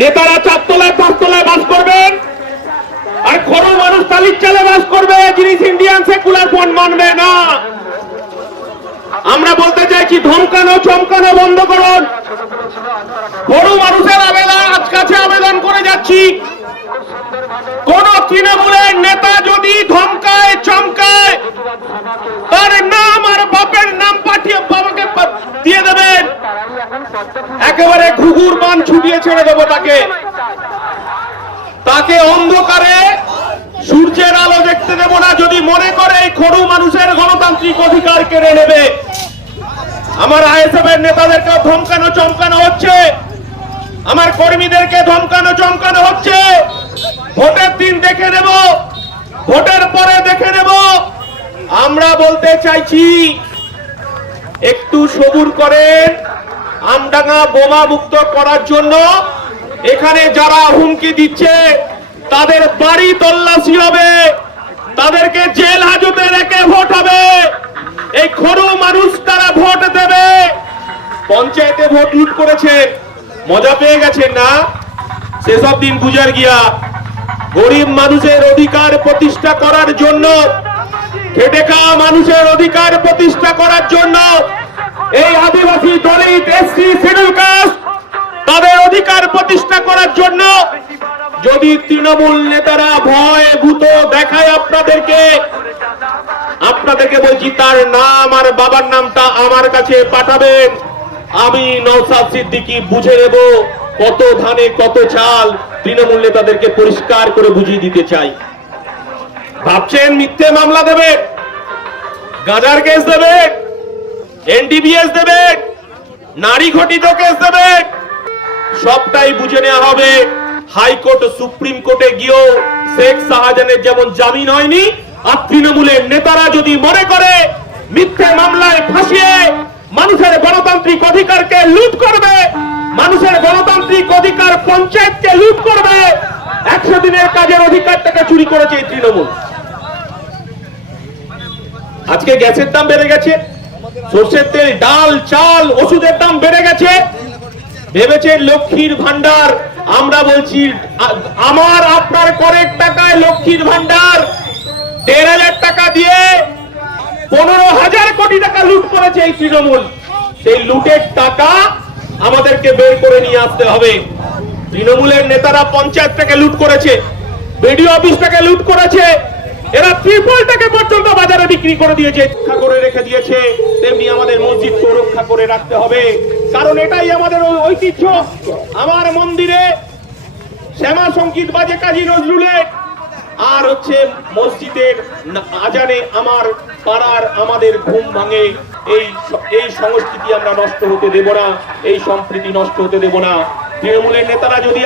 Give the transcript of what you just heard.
নেতারা চারতলায় পাঁচতলায় বাস করবেন, আর খরু মানুষ তালির চালে বাস করবে, জিনিস ইন্ডিয়ান সেকুলার ফ্রন্ট মানবে না। আমরা বলতে চাইছি, ধমকানো চমকানো বন্ধ করুন। খরু মানুষের আবেদন আজ কাছে আবেদন করে যাচ্ছি, কোন তৃণমূলের নেতা যদি ধমকায় চমকায়, তার নাম আর বাপের নাম পাঠিয়ে বাবাকে দিয়ে দেবেন, একেবারে ঘুঘুর বান ছুটিয়ে ছেড়ে দেবো তাকে। তাকে অন্ধকারে সূর্যের আলো দেখতে দেব না, যদি মনে করে এই খরু মানুষের গণতান্ত্রিক অধিকার কেড়ে নেবে। আমার আইএসএফ এর নেতাদেরকে ধমকানো চমকানো হচ্ছে, আমার কর্মীদেরকে ধমকানো চমকানো হচ্ছে। ভোটের দিন দেখে নেব, ভোটের পরে দেখে নেব। আমরা বলতে চাইছি, একটু সবুর করেন। আমডাঙ্গা বোমা মুক্ত করার জন্য এখানে যারা হুমকি দিচ্ছে তাদের বাড়ি তল্লাশি হবে, তাদেরকে জেল হাজতে রেখে ভোট হবে। এই খরু মানুষ তারা ভোট দেবে। পঞ্চায়েতে ভোট লুট করেছে, মজা পেয়ে গেছেন না? সেসব দিন গুজার গিয়া। গরিব মানুষের অধিকার প্রতিষ্ঠা করার জন্য, খেটে খাওয়া মানুষের অধিকার প্রতিষ্ঠা করার জন্য এই আদিবাসী দলিত এসসি শিডিউল কাস্ট তাদের অধিকার প্রতিষ্ঠা করার জন্য যদি তৃণমূল নেতারা ভয় ভূত দেখায় আপনাদেরকে বলছি, তার নাম আর বাবার নামটা আমার কাছে পাঠাবেন। আমি নওশাদ সিদ্দিকী বুঝে নেব কত ধানে কত চাল। তৃণমূল নেতাদেরকে পরিষ্কার করে বুঝিয়ে দিতে চাই। ভাবছেন মিথ্যে মামলা দেবে, গাঁজার কেস দেবে, এনডিপিএস দেবে, নারী ঘটিত কেস দেবে, সবটাই বুঝে নেওয়া হবে। হাইকোর্ট সুপ্রিম কোর্টে গিয়েও শেখ শাহজাহানের যেমন জামিন হয়নি, আর তৃণমূলের নেতারা যদি মনে করে মিথ্যে মামলায় ফাঁসিয়ে মানুষের গণতান্ত্রিক অধিকারকে লুট করবে, মানুষের গণতান্ত্রিক অধিকার পঞ্চায়েতকে লুট করবে, 100 দিনের কাজের অধিকারটাকে চুরি করেছে এই তৃণমূল। আজকে গ্যাসের দাম বেড়ে গেছে, সরষের তেল, ডাল, চাল, ওষুধের দাম বেড়ে গেছে। ভেবেছেন লক্ষ্মীর ভান্ডার, আমরা বলছি আমার আপনার করের টাকায় লক্ষ্মীর ভান্ডার 1,500 টাকা দিয়ে 15,000 কোটি টাকা লুট করেছে এই তৃণমূল। সেই লুটের টাকা আমাদেরকে বের করে নিয়ে আসতে হবে। তৃণমূলের নেতারা পঞ্চায়েতটাকে লুট করেছে, বিডিও অফিসটাকে লুট করেছে, এরা ত্রিপলটাকে পর্যন্ত বাজারে বিক্রি করে দিয়েছে, রক্ষা করে রেখে দিয়েছে। তেমনি আমাদের মসজিদকে রক্ষা করে রাখতে হবে, কারণ এটাই আমাদের ঐতিহ্য। আমার মন্দিরে শ্যামা সংগীত বাজে কাজী নজরুলের, আর হচ্ছে মসজিদের আজানে আমার পাড়ার আমাদের ঘুম ভাঙে। এই সংস্কৃতি আমরা নষ্ট হতে দেব না, এই সম্প্রীতি নষ্ট হতে দেব না। তৃণমূলের নেতারা যদি